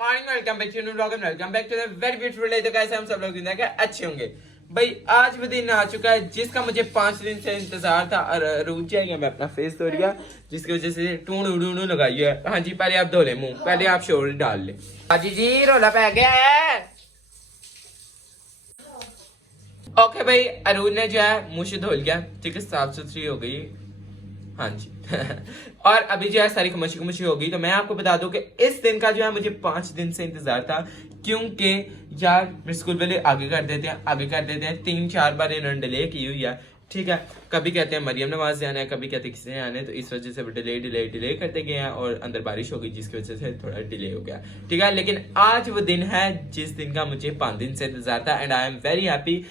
Morning, welcome back to new vlog and welcome back to the very beautiful day. तो कैसे हम सब लोग जिंदा के अच्छे होंगे भाई। आज वो दिन आ चुका है जिसका मुझे 5 दिन से इंतजार था और रुक जाएगा। मैं अपना फेस धो लिया जिसकी वजह से टूणू लगाई है। हाँ जी, पहले आप धो ले मुंह, पहले आप शोर डाल ले। हाजी जी रोला पै गया है। ओके भाई, अरुण ने जो है मुंह से धो लिया, ठीक है, साफ सुथरी हो गई। हाँ जी और अभी जो है सारी खमशी हो गई। तो मैं आपको बता दूं कि इस दिन का जो है मुझे 5 दिन से इंतजार था, क्योंकि यार मेरे स्कूल वाले आगे कर देते हैं 3-4 बार इन्होंने डिले की हुई है, ठीक है। कभी कहते हैं मरियम नवाज जाना है, कभी कहते हैं किसी ने आना है, तो इस वजह से वो डिले करते गए हैं और अंदर बारिश हो गई जिसकी वजह से थोड़ा डिले हो गया, ठीक है। लेकिन आज वो दिन है जिस दिन का मुझे 5 दिन से इंतजार था and I am very happy.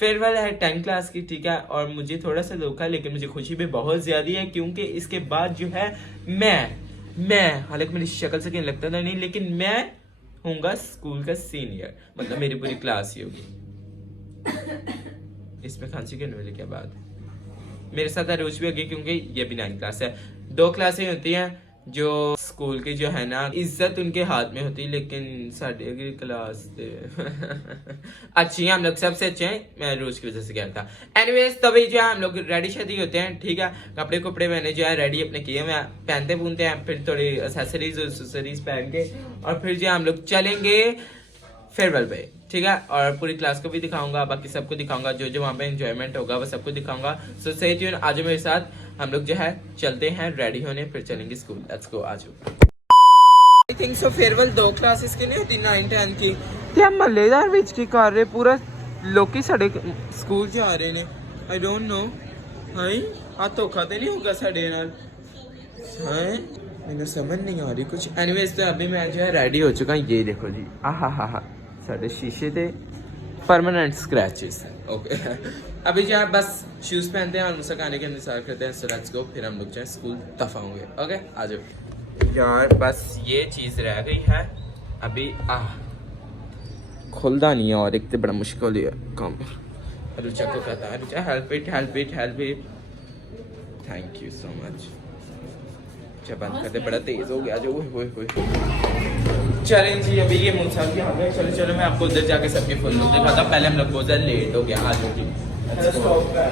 Farewell है 10 क्लास की, ठीक है। और मुझे थोड़ा सा धोखा, लेकिन मुझे खुशी भी बहुत ज्यादा है क्योंकि इसके बाद जो है मैं हालांकि मेरी शक्ल से कहीं लगता था नहीं, लेकिन मैं होऊंगा स्कूल का सीनियर, मतलब मेरी पूरी क्लास ही होगी। इसमें खांसी करने वाली क्या बात है। मेरे साथ अरूज भी होगी क्योंकि ये भी 9 क्लास है। 2 क्लासें होती हैं जो स्कूल की जो है ना इज्जत उनके हाथ में होती है, लेकिन साढ़े अगली क्लास अच्छी है, हम लोग सबसे अच्छे हैं। मैं रोज की वजह से कह रहा था। एनीवेज, तभी जो है हम लोग रेडी शादी होते हैं, ठीक है। कपड़े मैंने जो है रेडी अपने किए हुए, पहनते पूनते हैं, फिर थोड़ी एसेसरीज पहन के और फिर जो हम लोग चलेंगे फेयरवेल पे, ठीक है। और पूरी क्लास को भी दिखाऊंगा, बाकी सबको दिखाऊंगा, जो वहाँ पे एंजॉयमेंट होगा वो सबको दिखाऊंगा। सो स्टे ट्यून, आज मेरे साथ हम लोग जो है चलते हैं रेडी होने, फिर चलेंगे स्कूल। लेट्स गो, आजो। I think so farewell 2 classes की नहीं होती, 9-10 की। क्या मल्लेदार विच की कर रहे, पूरा लोग साडे स्कूल च आ रहे ने। आई डोंट नो हाई आ धोखा तो नहीं होगा साडे नाल, हां मैंने समझ नहीं आ रही कुछ। एनीवेज, तो अभी मैं जो है रेडी हो चुका हूं। ये देखो जी, आहा साडे शीशे पे परमानेंट स्क्रैचेस। ओके अभी जो है बस शूज पहनते हैं और मुझसे आने के इंतजार करते हैं। सो लेट्स गो, फिर हम लोग जो है स्कूल दफा होंगे। ओके आ जाओ यार, बस ये चीज रह गई है अभी। खुलदा नहीं है और एक तो बड़ा मुश्किल है काम। रुचा को कहता है, Rucha help it. Thank you so much. अच्छा बंद कर दे, बड़ा तेज हो गया जो। चलें जी, अभी ये मुझसा भी आ गए। चलो मैं आपको उधर जाके सबके फुल लुक दिखाता हूं। पहले हम लोग बहुत ज्यादा लेट हो गया। आ जाओ जी,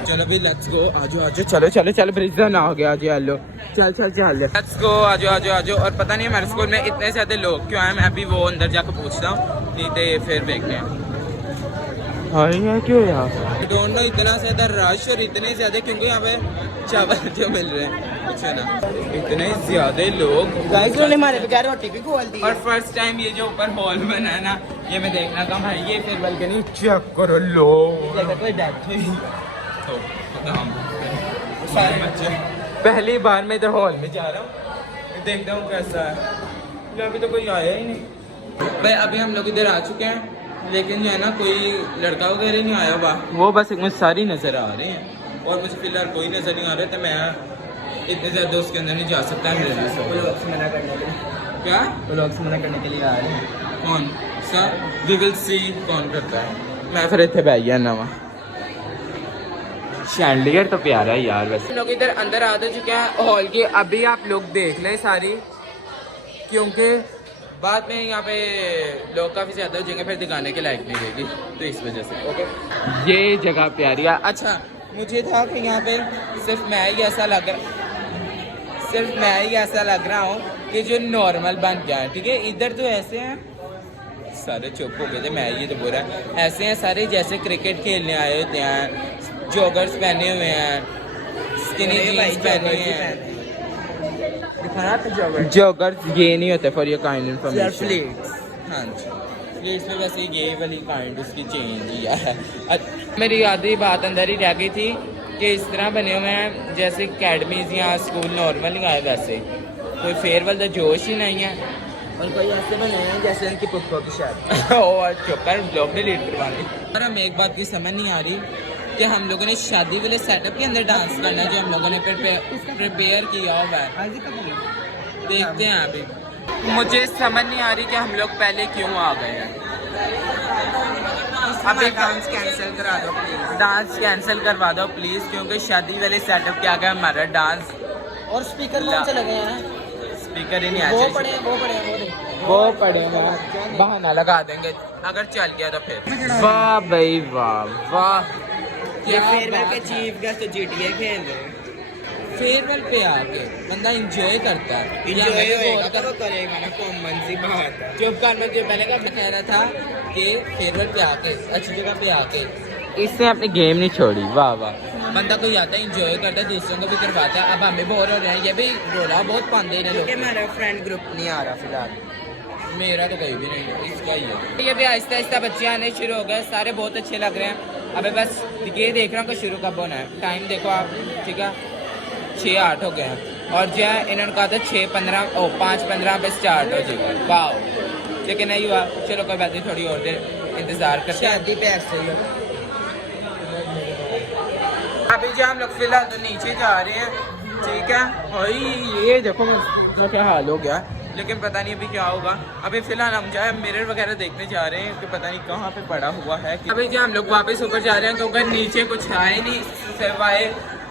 चलो भी लेट्स गो। आजो चलो ब्रिजा ना हो गया जी। हेलो चल लेट्स गो, आजो। और पता नहीं हमारे स्कूल में इतने ज्यादा लोग क्यों आए, मैं अभी वो अंदर जाकर पूछता हूँ, नहीं तो फिर देखते हैं। हाँ क्यों यार डोंट नो, इतना ज्यादा रश और इतने ज्यादा क्योंकि यहाँ पे चावल जो मिल रहे हैं कुछ है ना, इतने ज्यादा लोग हमारे बगैर रोटी भी खोल दी। और फर्स्ट टाइम ये जो ऊपर हॉल बना है ना, ये मैं देखना का भाई, ये फिर बल्कि चेक करो लोग सारे बच्चे। पहली बार मैं इधर हॉल में जा रहा हूँ, देखता हूँ कैसा है। अभी तो कोई आया ही नहीं भाई। अभी हम लोग इधर आ चुके हैं, लेकिन जो है ना कोई लड़का वगैरह नहीं आया हुआ, वो बस एक मुझे सारी नजर आ रहे हैं और मुझे फिलहाल कोई नजर नहीं आ रहा, तो मैं इतने ज्यादा उसके अंदर नहीं जा सकता है मेरे लिए। व्लॉग से मना करने के लिए क्या? व्लॉग से मना करने के लिए आ रहे हैं। कौन सा? वी विल सी कौन करता है। मैं फिर इतने बैठ गया नवा शैंडलियर तो प्यारा है यार। वैसे हम लोग इधर अंदर आ चुके हैं हॉल के। अभी आप लोग देख लें सारी, क्योंकि बाद में यहाँ पे लोग काफी ज्यादा हो जाएंगे, फिर दिखाने के लायक नहीं रहेगी, तो इस वजह से। ओके, ये जगह प्यारी है। अच्छा, मुझे था कि यहाँ पे सिर्फ मैं ही ऐसा लग रहा हूँ कि जो नॉर्मल बन गया है, ठीक है। इधर तो ऐसे हैं सारे, चुप हो गए थे, मैं ये तो बोल रहा है, ऐसे हैं सारे जैसे क्रिकेट खेलने आए होते हैं, जॉगर्स पहने हुए हैं, स्किनी जीन्स पहने हुए हैं। जॉगर्स ये नहीं होते, फॉर योर काइंड इन्फॉर्मेशन। हाँ जी, इसमें वैसे ये वाली काइंड उसकी चेंज ही है। मेरी आधी बात अंदर ही रह गई थी कि इस तरह बने हुए हैं जैसे अकेडमीज या स्कूल नॉर्मल आए, वैसे कोई फेयरवेल का जोश ही नहीं है। और कोई ऐसे बने हैं जैसे उनकी पुप्पो की शादी। और चुपकर ब्लॉग डिलीट करवानी। और हमें एक बात की समझ नहीं आ रही कि हम लोगों ने शादी वाले सेटअप के अंदर डांस करना जो हम लोगों ने प्रिपेयर किया हुआ है, देखते हैं। अभी मुझे समझ नहीं आ रही कि हम लोग पहले क्यों आ गए हैं। अभी डांस कैंसिल करवा दो प्लीज, क्योंकि शादी वाले सेटअप के आगे हमारा डांस। और स्पीकर कौन से लगे हैं? स्पीकर ही नहीं आया। वो पड़े वो पढ़ेंगे, बहाना लगा देंगे अगर चल गया तो फिर। वाह भाई वाह वाह, ये फेयरवेल के चीफ गेस्ट तो GTA खेल रहे हैं। फेयरवेल पे आके बंदा एंजॉय करता है, एंजॉय होएगा तो करेगा ना, कॉमन सी बात है। चुप कर, मैं जो पहले का कह रहा था कि फेयरवेल पे आके अच्छी जगह पे आके इसने अपनी गेम नहीं छोड़ी। वाह वाह, बंदा कोई आता है एंजॉय करता है, दूसरों को भी करवाता है। अब हमें बोर हो रहे हैं, ये भी रोला बहुत पाते हैं लोग। मेरा फ्रेंड ग्रुप नहीं आ रहा फिलहाल, मेरा तो कोई भी नहीं है, इसका ही है। ये भी आहिस्ता आहिस्ता बच्चे आने शुरू हो गए, सारे बहुत अच्छे लग रहे हैं। अबे बस ये देख रहा हूँ कि शुरू कब होना है। टाइम देखो आप, ठीक है 6:08 हो गए हैं और जो है इन्होंने कहा था 5:15 पे स्टार्ट हो जाएगा। वाह, लेकिन नहीं हुआ। चलो कोई बात नहीं, थोड़ी और देर इंतजार करते हैं। शादी पे ऐसे ही हो। अभी जो हम लोग फिलहाल तो नीचे जा रहे हैं, ठीक है भाई। ये देखो तो क्या हाल हो गया, लेकिन पता नहीं अभी क्या होगा। अभी फिलहाल हम जो है मिरर वगैरह देखने जा रहे हैं कि पता नहीं कहाँ पे पड़ा हुआ है। अभी जो हम लोग वापस ऊपर जा रहे हैं क्योंकि नीचे कुछ है ही नहीं सिवाय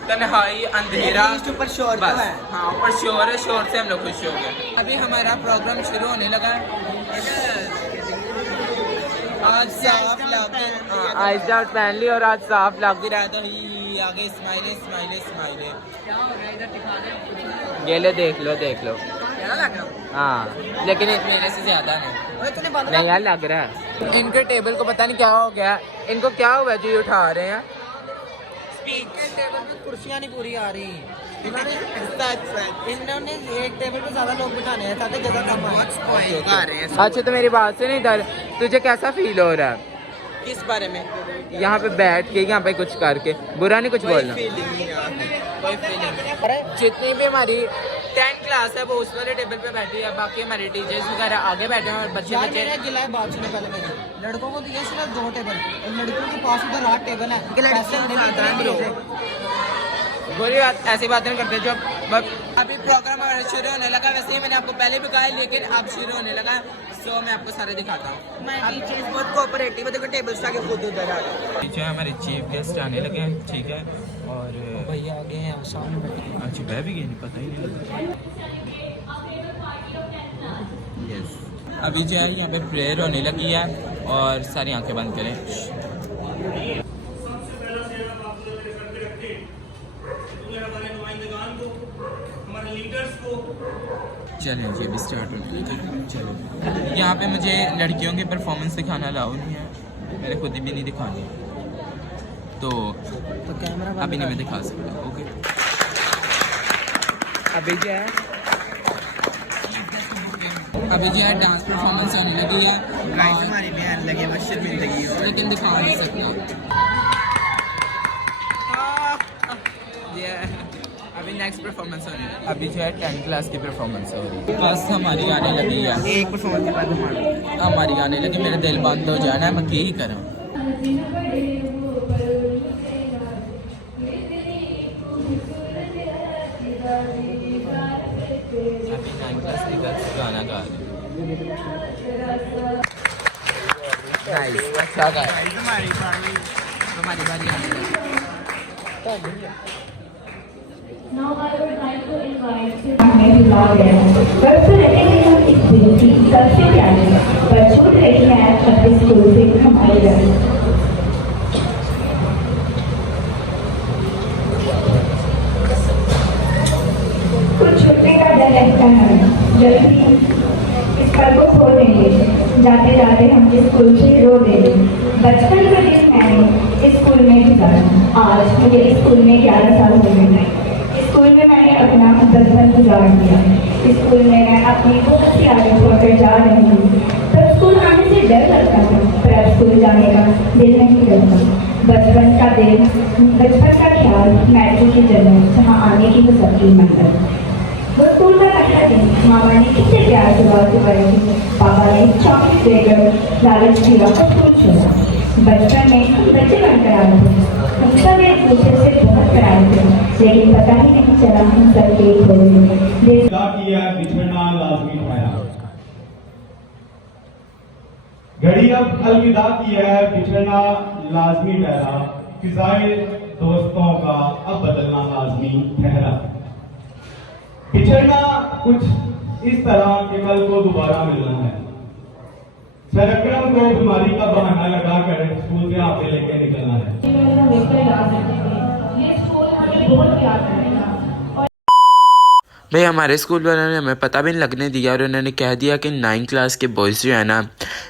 तन्हाई, अंधेरा, ऊपर शोर बस। हाँ ऊपर शोर है, शोर से हम लोग खुश हो गए। अभी हमारा प्रोग्राम शुरू होने लगा है। आज साफ लग, आज जाट पहन ली और आज साफ लग भी रहा था। ही आगे स्माइले स्माइले स्माइले, ये लो देख लो देख लो। हाँ लेकिन मेरे से ज्यादा नहीं यार लग रहा है। इनके टेबल को पता नहीं क्या हो गया, इनको क्या हुआ जो ये उठा रहे हैं। टेबल पे कुर्सियां नहीं पूरी आ रही। इन्होंने एक टेबल पे ज्यादा लोग बिठाने हैं ताकि जगह कम आए। अच्छा तो मेरी बात से नहीं डर, तुझे कैसा फील हो रहा है किस बारे में? यहाँ पे बैठ के, यहाँ पे कुछ करके? बुरा नहीं कुछ बोलना। जितनी भी हमारी 10th क्लास है वो उस वाले टेबल पे बैठी है, बाकी हमारे टीचर्स वगैरह आगे बैठे हैं और बच्चे गिला है बात सुनो पहले मेरी। लड़कों को दिया सिर्फ 2 टेबल और लड़कियों के पास उधर 8 टेबल है। बुरी बात, ऐसी बातें नहीं करते जो अभी प्रोग्राम शुरू होने लगा। वैसे ही मैंने आपको पहले भी कहा है, लेकिन अब शुरू होने लगा। सो मैं आपको सारे दिखाता हूँ। टीचर्स बहुत कोऑपरेटिव है, देखो टेबल उठा के खुद उधर आ गए। टीचर हमारे चीफ गेस्ट आने लगे हैं, ठीक है। और भैया आगे हैं सामने बैठे। अच्छा बह भी गए, नहीं पता ही नहीं लगा। यस, अभी जो है यहाँ पे प्रेयर होने लगी है और सारी आंखें बंद करें। चलें जी अभी स्टार्ट होने लगी। चलो, यहाँ पे मुझे लड़कियों की परफॉर्मेंस दिखाना अलाउ नहीं है, मैंने खुद भी नहीं दिखानी, तो कैमरा अभी नहीं मैं दिखा सकता। ओके, अभी जो है डांस परफॉर्मेंस होने लगी है। हमारी बहन लगे बस शर्मिंदगी, लेकिन दिखा नहीं सकता। अभी नेक्स्ट परफॉर्मेंस हो रही है। अभी जो है 10th क्लास की परफॉर्मेंस हो रही है। बस हमारी आने लगी है, एक परफॉर्मेंस के बाद हमारी आने लगी। मेरा दिल बंद हो जाना है, मैं क्या ही करूँ। अभी 9th क्लास की गर्ल्स गाना गा रही है। अच्छा गा रही है। हमारी बारी आने लगी। Now I would like to invite हमें बुला गया है। बच्चों रहते हैं हम इस दिन की सबसे प्यारी बच्चों रही है अपने स्कूल से हमारे घर। कुछ छुट्टी का डर रहता है, जल्दी इस पल को खो देंगे। जाते जाते हम इस स्कूल से रो देंगे। बचपन का दिन मैंने इस स्कूल में गुजारा। आज मुझे इस स्कूल में 11 साल हो गए। स्कूल में मैंने अपना बचपन गुजार दिया। स्कूल में मैं अपनी बहुत सी आदत छोड़कर जा रही हूँ। तब स्कूल आने से डर लगता था, पर अब स्कूल जाने का दिल नहीं करता। बचपन का ख्याल मैट्रिक की जगह जहाँ आने की हो सकती मंजिल। वो स्कूल का पहला दिन मामा ने कितने प्यार से बात करे थे। पापा ने चॉकलेट देकर लालच दिया और स्कूल छोड़ा। बचपन में हम बच्चे बनकर आए थे, हम सब एक दूसरे से बहुत प्यार थे, लेकिन पता ही नहीं चला हम सब एक हो गए। बिछड़ना लाजमी ठहरा, घड़ी अब अलविदा की है, बिछड़ना लाजमी ठहरा, फिजाए दोस्तों का अब बदलना लाजमी ठहरा। बिछड़ना कुछ इस तरह कि कल को दोबारा मिलना है। सर अकरम को बीमारी का बहाना लगाकर स्कूल से यहाँ पे लेके निकलना है। ये स्कूल हमें बहुत याद रहेगा। भाई हमारे स्कूल वालों ने हमें पता भी नहीं लगने दिया और उन्होंने कह दिया कि 9th क्लास के बॉयज़ जो है ना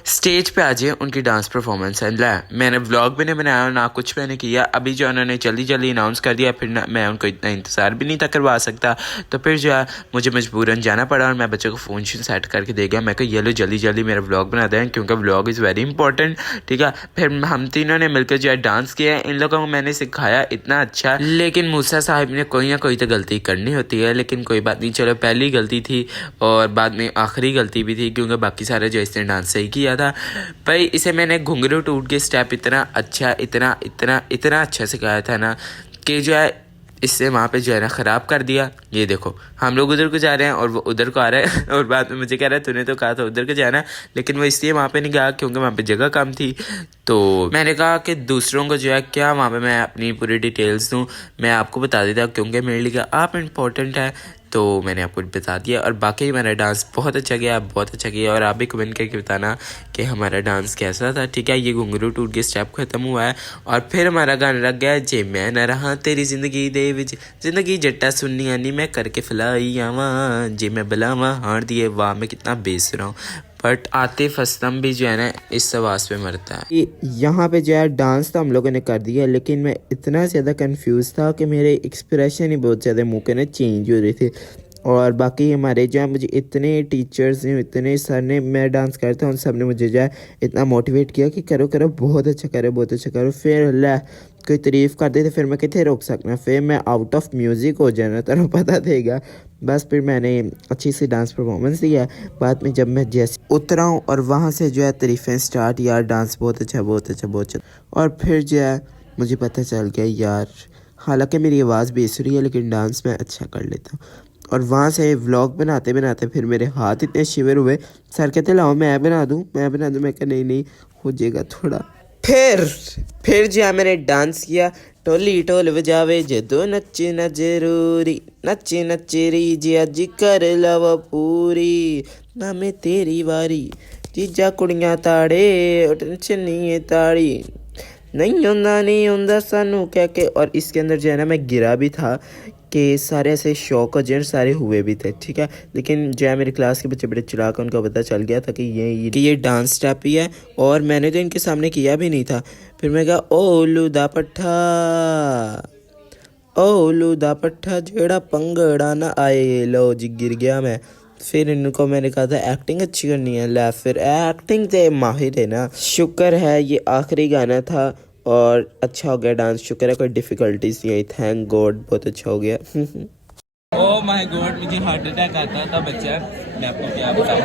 स्टेज पे आ जाए, उनकी डांस परफॉर्मेंस है। ला मैंने व्लॉग भी नहीं बनाया ना कुछ मैंने किया, अभी जो उन्होंने जल्दी जल्दी अनाउंस कर दिया, फिर ना मैं उनको इतना इंतज़ार भी नहीं था करवा सकता, तो फिर जो है मुझे मजबूरन जाना पड़ा और मैं बच्चों को फ़ोन सेट करके दे गया। मैं कहा ये लो जल्दी जल्दी मेरा व्लॉग बना दें क्योंकि व्लॉग इज़ वेरी इंपॉर्टेंट, ठीक है। फिर हम तीनों ने मिलकर जो है डांस किया। इन लोगों को मैंने सिखाया इतना अच्छा, लेकिन मूसा साहिब ने कोई ना कोई तो गलती करनी होती है, लेकिन कोई बात नहीं, चलो पहली गलती थी और बाद में आखिरी गलती भी थी क्योंकि बाकी सारे जो इसने डांस सही किया था। भाई इसे मैंने घुंघरू टूट के स्टेप इतना अच्छा इतना अच्छा सिखाया था ना कि जो है इससे वहाँ पे जो है ना ख़राब कर दिया। ये देखो हम लोग उधर को जा रहे हैं और वो उधर को आ रहा है और बाद में मुझे कह रहा है तूने तो कहा था उधर को जाना, लेकिन वो इसलिए वहाँ पे नहीं गया क्योंकि वहाँ पे जगह कम थी। तो मैंने कहा कि दूसरों को जो है क्या वहाँ पे मैं अपनी पूरी डिटेल्स दूँ, मैं आपको बता देता क्योंकि मेरे लिए आप इम्पोर्टेंट है, तो मैंने आपको बता दिया। और बाकी मेरा डांस बहुत अच्छा गया, बहुत अच्छा किया, और आप भी कमेंट करके बताना कि हमारा डांस कैसा था, ठीक है। ये घुंघरू टूट के स्टेप खत्म हुआ है और फिर हमारा गाना लग गया जे मैं न रहा तेरी जिंदगी दे विच जिंदगी जट्टा सुननी नहीं मैं करके फलाई आवा जे मैं बुलावा हार दिए वाह। मैं कितना बेस रहा हूँ, बट आतिफ असलम भी जो है ना इस आवाज़ पे मरता है। यहाँ पे जो है डांस तो हम लोगों ने कर दिया, लेकिन मैं इतना ज़्यादा कंफ्यूज था कि मेरे एक्सप्रेशन ही बहुत ज़्यादा मुँह के ना चेंज हो रहे थे। और बाकी हमारे जो है मुझे इतने टीचर्स ने इतने सर ने, मैं डांस करता हूँ, सब ने मुझे जो है इतना मोटिवेट किया कि करो करो बहुत अच्छा करो बहुत अच्छा करो। फिर अल्लाह कोई तारीफ़ कर दे तो फिर मैं कितने रोक सकना, फिर मैं आउट ऑफ म्यूज़िक हो जाना, तेरा पता देगा। बस फिर मैंने अच्छी सी डांस परफॉर्मेंस दिया। बाद में जब मैं जैसे उतरा हूँ और वहाँ से जो है तारीफ़ें स्टार्ट, यार डांस बहुत अच्छा बहुत अच्छा बहुत अच्छा। और फिर जो है मुझे पता चल गया यार, हालांकि मेरी आवाज़ बेसुरी है लेकिन डांस मैं अच्छा कर लेता हूँ। और वहाँ से व्लॉग बनाते बनाते फिर मेरे हाथ इतने शिवर हुए, सर कहते लाओ मैं बना दूँ। मैं कहा नहीं हो जाएगा थोड़ा। फिर जो है मैंने डांस किया, ढोली ढोल बजावे जदों नच्चे न जरूरी नच्चे नच्चे री जी अज कर लव पूरी ना मैं तेरी वारी जीजा कुड़ियाँ ताड़े टेंशन नहीं है ताड़ी नहीं होंदा सानू कह के। और इसके अंदर जो है ना मैं गिरा भी था कि सारे ऐसे शौक और जेंट सारे हुए भी थे, ठीक है। लेकिन जो है मेरी क्लास के बच्चे बड़े चिड़ाक, उनको पता चल गया था कि ये डांस स्टेप ही है, और मैंने तो इनके सामने किया भी नहीं था। फिर मैं कहा ओ लूदा पट्ठा जेड़ा पंगड़ा ना आए, लो जी गिर गया मैं। फिर इनको मैंने कहा था एक्टिंग अच्छी करनी है, ला फिर एक्टिंग से माहिर है ना। शुक्र है ये आखिरी गाना था और अच्छा हो गया डांस, शुक्र है कोई डिफ़िकल्टीज नहीं आई, थैंक गॉड बहुत अच्छा हो गया। ओह माय गॉड मुझे हार्ट अटैक आता था बच्चा, मैं आपको क्या बताऊं।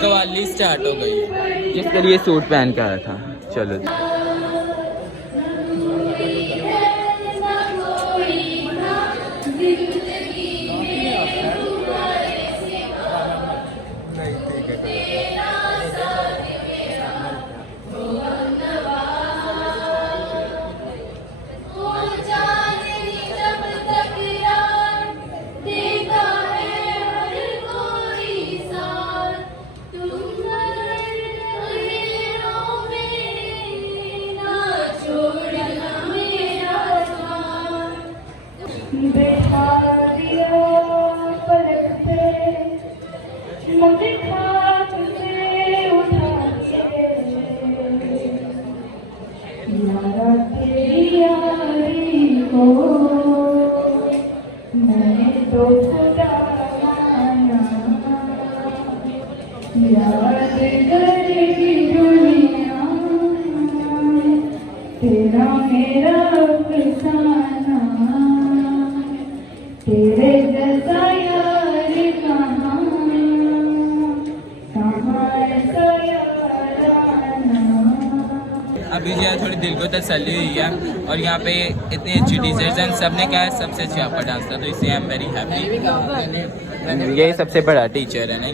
कवाली स्टार्ट हो गई जिसके लिए सूट पहन के आया था। चलो बैठा दिया पलक पे मुझे खाट से उठा के यारा तेरी यारी को मैंने तो खुदा माना याद करेगी दुनिया तेरा मेरा फसाना तेरे जैसा यार कहाँ ऐसा यार आना। अभी जो है थोड़ी दिल को तसल्ली हुई है और यहाँ पे इतने अच्छी टीचर्स हैं, सब ने कहा है सबसे अच्छा आपका डांस था, तो इसलिए आई एम वेरी हैप्पी। यही सबसे बड़ा टीचर है ना।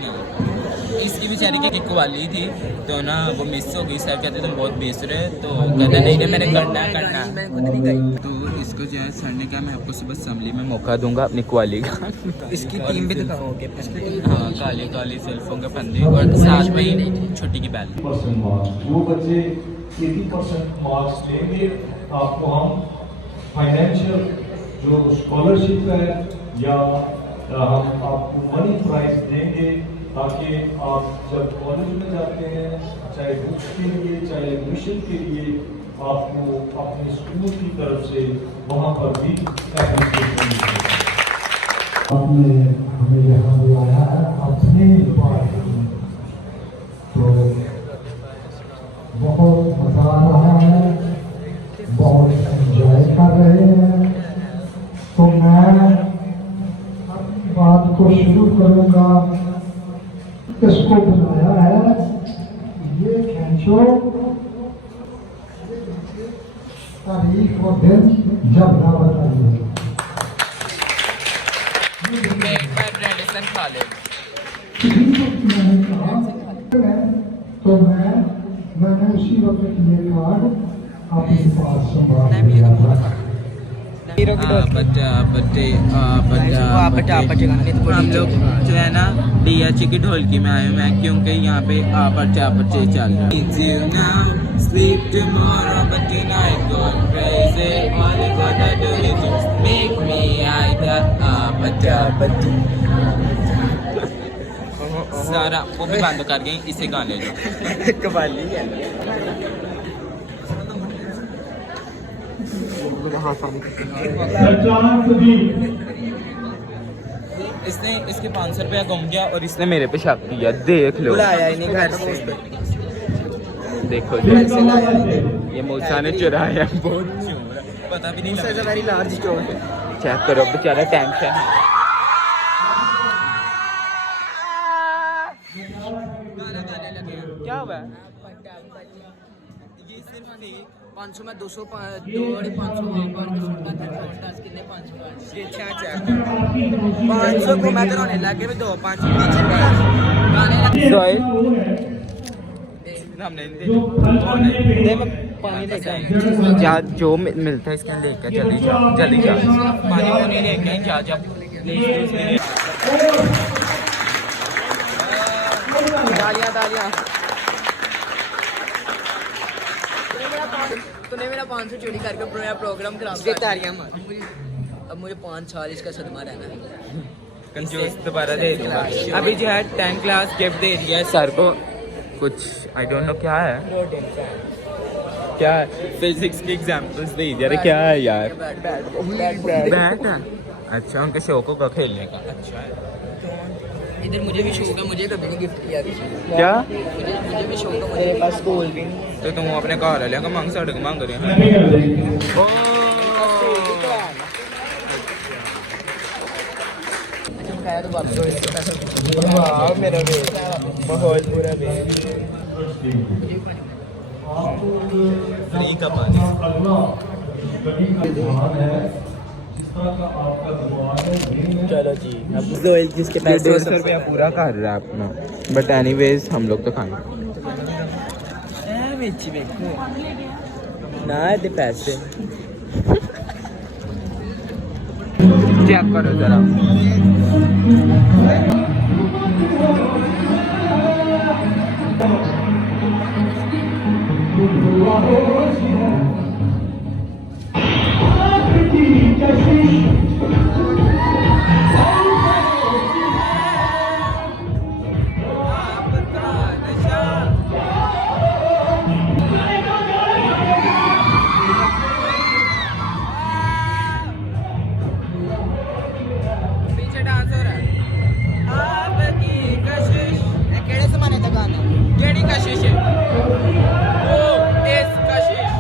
इसकी बेचारी की कवाली थी तो ना वो मिस हो गई, सर कहते तुम बहुत बेस रहे, तो कहते नहीं मैंने करना है। तू इस इसको जो है सर ने कहा मैं आपको सुबह असम्बली में मौका दूंगा अपनी क्वाली का। इसकी टीम भी दिखाओगे? हाँ, काली काली सेल्फों के फंदे और साथ में ही छोटी की बैल। 80% मार्क्स, जो बच्चे 80% मार्क्स लेंगे आपको हम फाइनेंशियल जो स्कॉलरशिप है या हम आपको मनी प्राइज देंगे ताकि आप जब कॉलेज में जाते हैं चाहे बुक्स के लिए चाहे एडमिशन के लिए आपको अपने स्कूल की तरफ से वहाँ पर भी एप्लीकेशन मिलेगी। आपने हमें यहाँ बुलाया है अपने बात की, तो बहुत मजा आ रहा है, बहुत एंजॉय कर रहे हैं। तो मैं अपनी बात को शुरू करूँगा। इसको बनाया है ये खींचो तारीख और दिन जब ना बताइए। मैंने कहा तो मैंने उसी वक्त ये कार्ड अपने पास संभाल लिया था। हम लोग जो है ना DH की ढोलकी में आए हुए हैं क्योंकि यहाँ पे बच्चा बच्चे चल रहा है। Sleep tomorrow, but tonight gone crazy. All you gotta do is just make me either बच्चा सारा वो भी बंद कर गई इसे गाने जो कवाली है। इसने इसके 500 रुपया गुम गया और इसने मेरे पे शक किया। देख लो, बुलाया ही नहीं घर से। देखो ये मूसा ने चुराया। बहुत चोर है, पता भी नहीं लगा। वेरी लार्ज चोर। चेक करो बेचारा टेंशन है। क्या हुआ? ये सिर्फ 500 में 200 500 500 को मैं तो रोने लगे भी 2 5 जा जो मिलता है इसके लेकर जल्दी जा पानी पूरी लेके जा जा। तालियां तूने मेरा 500 चोरी करके मेरा प्रोग्राम खराब कर दिया। अब मुझे 5 साल इसका सदमा रहना है। कंजूस दोबारा दे दूंगा। अभी जो है 10 क्लास गिफ्ट दे दिया है सर को। कुछ आई डोंट नो क्या है, क्या फिजिक्स की एग्जांपल्स दे दिया। अरे क्या है यार? बैट है। अच्छा, उनके शौक होगा खेलने का। अच्छा है। इधर मुझे भी शौक है, मुझे कभी नहीं गिफ्ट किया किसी ने। क्या मुझे भी शौक है, मेरे पास स्कूल भी तो तुम अपने घर वाले का मांग साढ़े को मांग रहे हैं। वाह मेरा बहुत बुरा फ्री का पानी। चलो जी, अब जोएल जिसके पैसे 150 रुपया पूरा कर रहा है अपना। बट एनीवेज हम लोग तो खाएंगे ना दे पैसे। चेक करो जरा। पीछे डांस हो रहा है। आपकी कशिश केड़े जमाने का गाना? केड़ी कशिश है? ओ इस कशिश।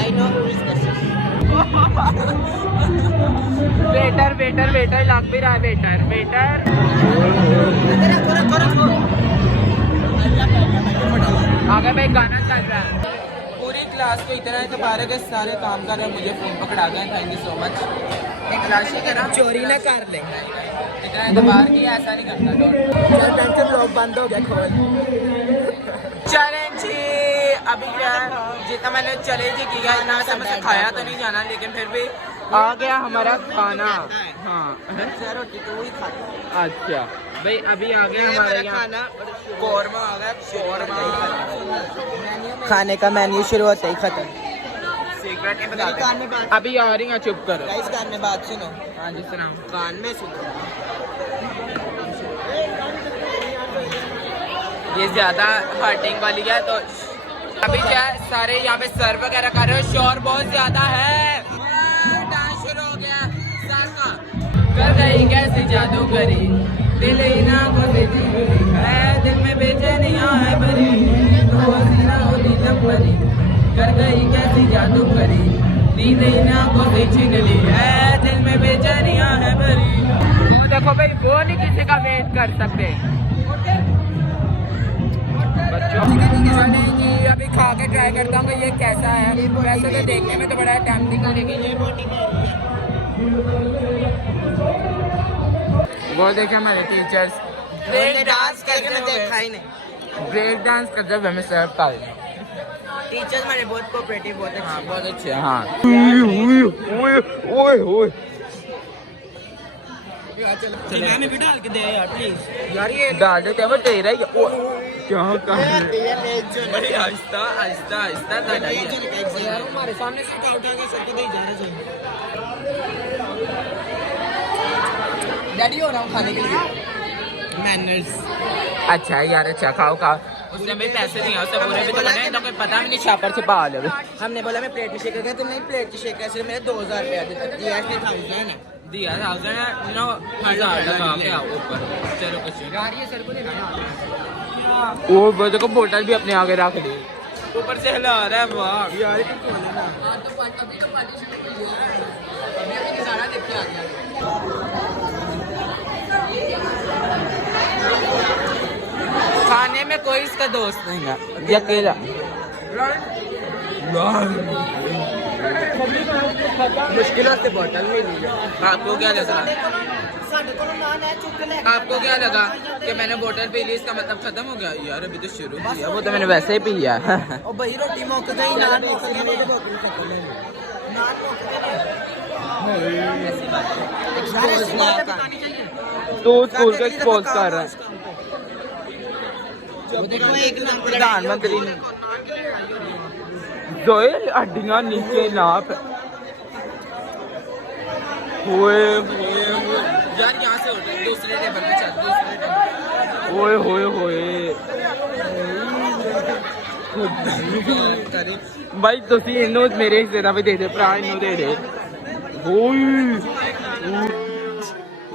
I know who is Kashish. Waiter waiter waiter लग भी रहा है। वेटर वेटर आगे में गाना चल रहा है। पूरी क्लास को इतना एतबार है कि सारे काम कर रहे हैं, मुझे फोन पकड़ा गए। Thank you so much. Classy करा चोरी ना कर ले। इतना एतबार किया, ऐसा नहीं करता। यार टेंशन ब्लॉग बंद हो गया खोल। चलें जी, अभी क्या है, जितना मैंने चले जी किया इतना से मुझे खाया तो नहीं जाना, लेकिन फिर भी आ गया हमारा खाना। हाँ रोटी तो वही खाता अच्छा भाई, अभी आ गया हमारा यहाँ कौरमा आ गया, कौरमा। खाने का मेन्यू शुरू होता ही खत्म। सीक्रेट नहीं बताते, अभी आ रही हैं, चुप करो। गाइस कान में बात सुनो, हाँ जी सुनाओ। कान में सुनो। ये ज्यादा हर्टिंग वाली है, तो अभी क्या है, सारे यहाँ पे सर्व वगैरह कर रहे हो, शोर बहुत ज्यादा है। डांस शुरू हो गया सर का। कर गई कैसे जादू करी, दिल ही ना को है, दिल में बेचैनियां है भरी, तो हसीना होती जब भरी। कर गई कैसी जादू करी, नींद ही ना को छीन ली है, दिल में बेचैनियां है भरी। देखो भाई, वो नहीं किसी का वेट कर सकते बच्चों। जी अभी खा के ट्राई करता हूँ ये कैसा है। वैसे तो देखने में तो बड़ा टेम्पटिंग है, लेकिन ये वो देखे हमारे टीचर्स ब्रेक डांस करके मैं देखा ही नहीं। ब्रेक डांस करते हुए हमें सर्व कर रहे हैं। टीचर्स मेरे बहुत कोऑपरेटिव, बहुत अच्छे। हाँ बहुत अच्छे हैं। हाँ में भी डाल के दे यार प्लीज। यार ये डाल देते हैं, वो तेरा ही क्या कर रहे आहिस्ता आहिस्ता आहिस्ता यार हमारे सामने से उठा के सबको दे जा रहे हैं। डैडी हो रहा हूँ खाने के लिए। मैनर्स। अच्छा यार, अच्छा खाओ खाओ। उसने भी पैसे दिए, उससे पूरे भी तो बने, तो कोई पता भी नहीं छापर छुपा ले। हमने बोला मैं प्लेट की शेक कर, तुमने प्लेट की शेक सिर्फ मेरे 2000 रुपया दिया, 1000 दिया 1000 लगा के आओ ऊपर। चलो कुछ यार ये सर को नहीं ना। वो बच्चों को बोतल भी अपने आगे रख दी, ऊपर से हिला रहा है। वाह यार ये क्यों नहीं ना। अभी नजारा देख के आ गया। खाने में कोई इसका दोस्त नहीं है, ये अकेला। मुश्किलों से बोतल मिली है। आपको क्या लगा? आपको क्या लगा कि मैंने बोतल पी ली, इसका मतलब खत्म हो गया? यार अभी तो शुरू किया, वो तो मैंने वैसे ही पी लिया। और भाई रोटी मुक गई, नान मुक गई, तो स्कूल का एक्सपोज कर रहा है प्रधानमंत्री ने। जोएल हड्डियां नीचे नाप हुए यार, यहाँ से दूसरे टेबल पे चल, दूसरे टेबल। ओए होए होए भाई, तुसी इन्हों मेरे हिस्से का भी दे दे, भरा इन्हों दे दे।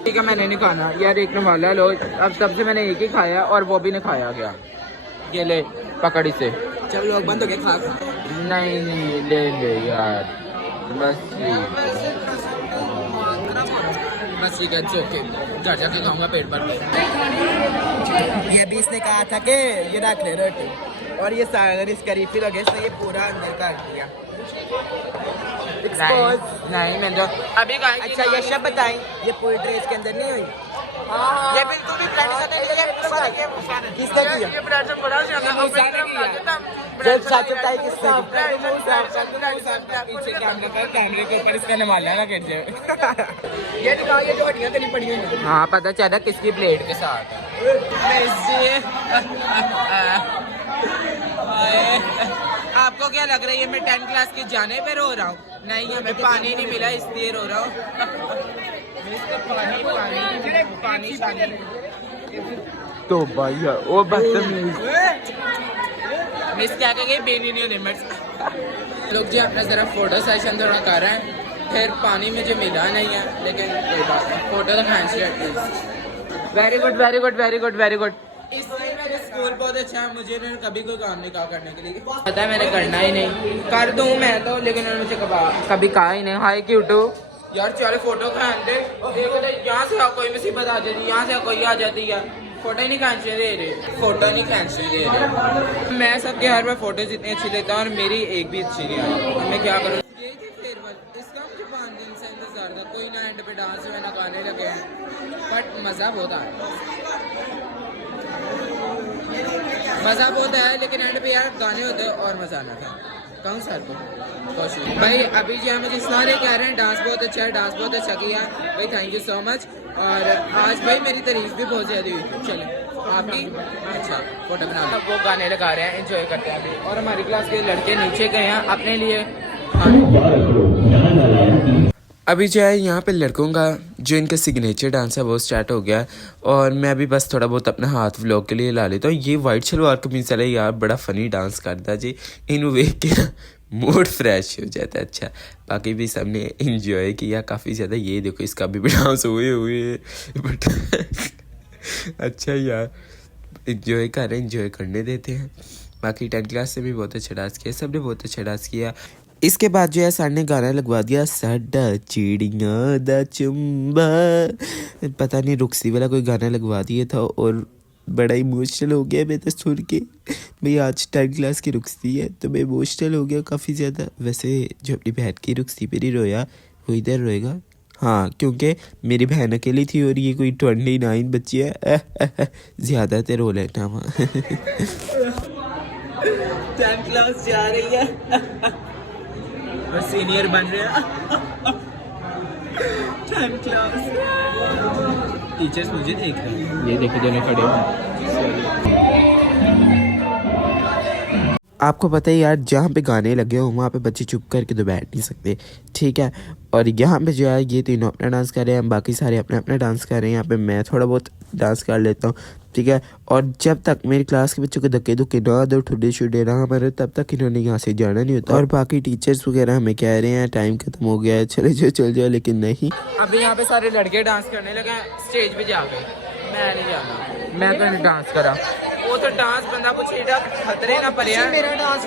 ठीक है, मैंने नहीं खाना यार, एक वाला लो। अब सबसे मैंने एक ही खाया और वो भी नहीं खाया गया। ये ले पकड़ी से। चल लोग बंद हो गए खा। नहीं नहीं ले ले यार, बस ठीक है, ओके। घर जाके खाऊंगा पेट भर के। ये भी इसने कहा था कि ये रख ले रोटी, और ये सागर इस करीबी लगे, इसने ये पूरा अंदर काट दिया। नहीं मैं तो अभी अच्छा ये सब बताएं, ये पूरी ड्रेस के अंदर नहीं हुई। ये बिल्कुल भी किसने किया? जब सच बताई किसने कैमरे के ऊपर इसका नमाला ना कर जाए। ये दिखाओ, ये जो हड्डियां तो नहीं पड़ी हुई। हाँ पता चला किसकी प्लेट के साथ आपको क्या लग रहा है ये मैं 10 क्लास के जाने पे रो रहा हूँ? नहीं, हमें पानी नहीं मिला इसलिए रो रहा हूँ। पानी तो भाई वो बदतमीज मिस क्या कहेंगे, बेनी लिमिट्स। लोग जी अपना जरा फोटो सेशन थोड़ा कर रहे हैं, फिर पानी में जो मिला नहीं है, लेकिन कोई बात नहीं, फोटो तो खींच लिया। Very good very good very good very good. इसलिए मेरे स्कूल बहुत अच्छा है, मुझे इन्होंने कभी कोई काम नहीं कहा करने के लिए। पता है मैंने करना ही नहीं, कर दूं मैं तो, लेकिन उन्होंने मुझे कभी कहा ही नहीं। हाय क्यूटू यार, चलो फोटो खींच दे। देखो तो यहाँ से कोई मुसीबत आ जाती है, यहाँ से कोई आ जाती है, फोटो ही नहीं खींचने दे रहे, फोटो नहीं खींचने दे रहे। मैं सबके हर बार फोटो जितनी अच्छी लेता हूँ और मेरी एक भी अच्छी नहीं आई, मैं क्या करूँ? यही थी फेयरवेल, इसका मुझे 5 दिन से इंतजार था, कोई ना एंड पे डांस में ना गाने लगे हैं, बट मज़ा बहुत आया। मज़ा बहुत आया, लेकिन एंड पे यार गाने होते और मज़ा आना था। कहूँ सर को कोशिश भाई। अभी जो मुझे सारे कह रहे हैं डांस बहुत अच्छा है, डांस बहुत अच्छा किया भाई, थैंक यू सो मच। और आज भाई मेरी तारीफ भी बहुत ज़्यादा हुई। चले आपकी अच्छा फोटो बना वो गाने लगा रहे हैं, एंजॉय करते हैं अभी। और हमारी क्लास के लड़के नीचे गए हैं अपने लिए अभी जो है यहाँ पे लड़कों का जो इनका सिग्नेचर डांस है वो स्टार्ट हो गया। और मैं भी बस थोड़ा बहुत अपना हाथ व्लॉग के लिए ला लेता हूँ। ये वाइट शलवार कमीज वाला यार बड़ा फनी डांस करता जी, इन्हें देख के ना मूड फ्रेश हो जाता है। अच्छा बाकी भी सबने इंजॉय किया काफ़ी ज़्यादा। ये देखो इसका भी डांस हुए बट अच्छा यार इंजॉय कर रहे हैं, इंजॉय करने देते हैं। बाकी 10th क्लास से भी बहुत अच्छा डांस किया, सबने बहुत अच्छा डांस किया। इसके बाद जो है सर ने गाना लगवा दिया साडा चिड़िया दा चुम्बा, पता नहीं रुक्सी वाला कोई गाना लगवा दिया था और बड़ा इमोशनल हो गया मैं तो सुन के। भाई आज 10th क्लास की रुक्सी है तो मैं इमोशनल हो गया काफ़ी ज़्यादा। वैसे जो अपनी बहन की रुक्सी पर ही रोया वो इधर रोएगा, हाँ क्योंकि मेरी बहन अकेली थी और ये कोई 29 बच्ची है ज़्यादा तो रो लेना वहाँ 10th क्लास जा रही है और सीनियर बन रहे हैं 10th क्लास। टीचर्स मुझे देख रहे हैं, ये देखो दोनों खड़े हैं। आपको पता है यार जहाँ पे गाने लगे हो वहाँ पे बच्चे चुप करके तो बैठ नहीं सकते, ठीक है। और यहाँ पे जो है ये तीनों अपना डांस कर रहे हैं, बाकी सारे अपना अपना डांस कर रहे हैं। यहाँ पे मैं थोड़ा बहुत डांस कर लेता हूँ, ठीक है। और जब तक मेरी क्लास के बच्चों को धक्के धुक्के ना दो, ठुडे शुडे ना मारे, तब तक इन्होंने यहाँ से जाना नहीं होता। और बाकी टीचर्स वगैरह हमें कह रहे हैं टाइम खत्म हो गया है, चले जाओ चल जाओ, लेकिन नहीं। अभी यहाँ पे सारे लड़के डांस करने लगे स्टेज पे जाके, मैं नहीं जाना, मैं तो नहीं डांस करा। वो तो डांस बंदा पूछेगा खतरे ना पड़े मेरा डांस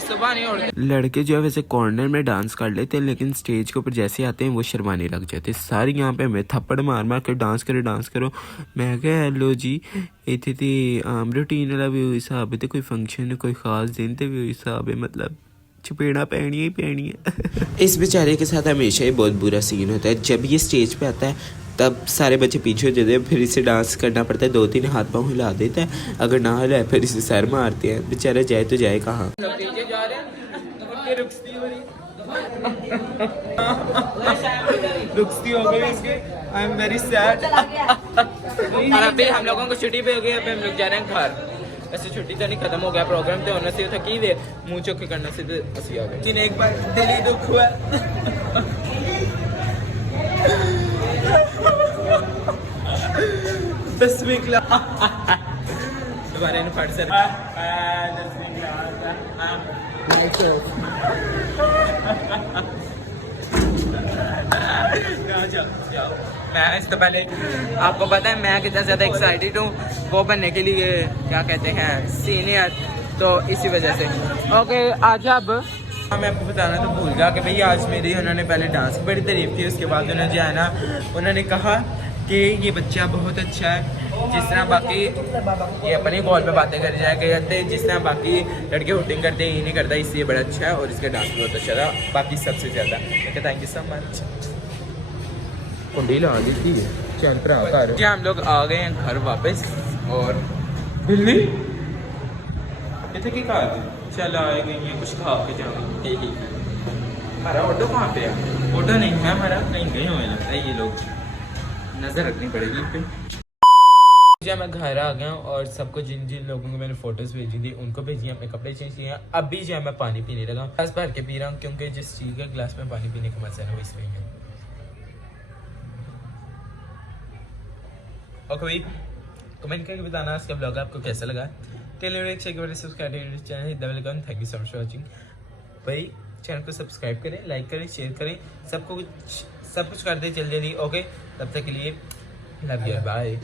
सुबह नहीं उड़ते। लड़के जो है वैसे कॉर्नर में डांस कर लेते हैं, लेकिन स्टेज के ऊपर जैसे आते हैं वो शर्माने लग जाते हैं। सारी यहाँ पे हमें थप्पड़ मार मार के डांस करो। मैं क्या हेलो जी इतने थी आम रूटीन वाला भी हिसाब है, कोई फंक्शन कोई खास दिन ते भी हिसाब है, मतलब चपेड़ा पहनी ही पहनी है इस बेचारे के साथ हमेशा ही बहुत बुरा सीन होता है। जब ये स्टेज पे आता है तब सारे बच्चे पीछे हो जाते हैं, फिर इसे डांस करना पड़ता है, 2-3 हाथ पाँव हिला देता है, अगर ना हिलाए फिर इसे सर मारते हैं। बेचारा जाए तो जाए कहाँ। रुक्सी हो गई इसके, आई एम वेरी सैड। और अभी हम लोगों को छुट्टी पे हो गई, अभी हम लोग जा रहे हैं घर। ऐसे छुट्टी तो नहीं खत्म हो गया, प्रोग्राम तो होना चाहिए था कि दे मुँह चौके करना से तो हंसी आ गई। लेकिन एक बार दिली दुख हुआ दसवीं क्लास दोबारा इन फट सर मैं इससे पहले आपको पता है मैं कितना ज़्यादा एक्साइटेड हूँ वो बनने के लिए, क्या कहते हैं सीनियर, तो इसी वजह से। ओके आज अब मैं आपको बताना तो भूल गया कि भाई आज मेरी उन्होंने पहले डांस की बड़ी तारीफ की, उसके बाद उन्होंने जो है ना उन्होंने कहा कि ये बच्चा बहुत अच्छा है, जिस तरह बाकी ये अपने कॉल पे बातें कर जाया करते हैं, जिस तरह बाकी लड़के हुटिंग करते हैं ये नहीं करता, इसलिए बड़ा अच्छा है और इसका डांस बहुत अच्छा था बाकी सबसे ज़्यादा। Thank you so much. कुंडी ला दी थी चल घर। क्या हम लोग आ गए हैं घर वापस और दिल्ली इतने की कार चल आए गई है कुछ खा के जाओ। हमारा ऑटो कहाँ पे है? ऑटो नहीं है हमारा, कहीं गए हुए लगता है ये लोग, नजर रखनी पड़ेगी पे। जब मैं घर आ गया और सबको जिन जिन लोगों को मैंने फोटोज भेजी थी उनको भेजी, अपने कपड़े चेंज किए। अभी जो है मैं पानी पीने लगा, ग्लास भर के पी रहा हूँ क्योंकि जिस चीज़ का ग्लास में पानी पीने का मजा है वो इसमें है। ओके भाई कमेंट करके बताना इसका ब्लॉग आपको कैसा लगा। Thank you so much for watching भाई। चैनल को सब्सक्राइब करें, लाइक करें, शेयर करें, सब कुछ कर दे जल्दी। ओके तब तक के लिए लव यू, बाय।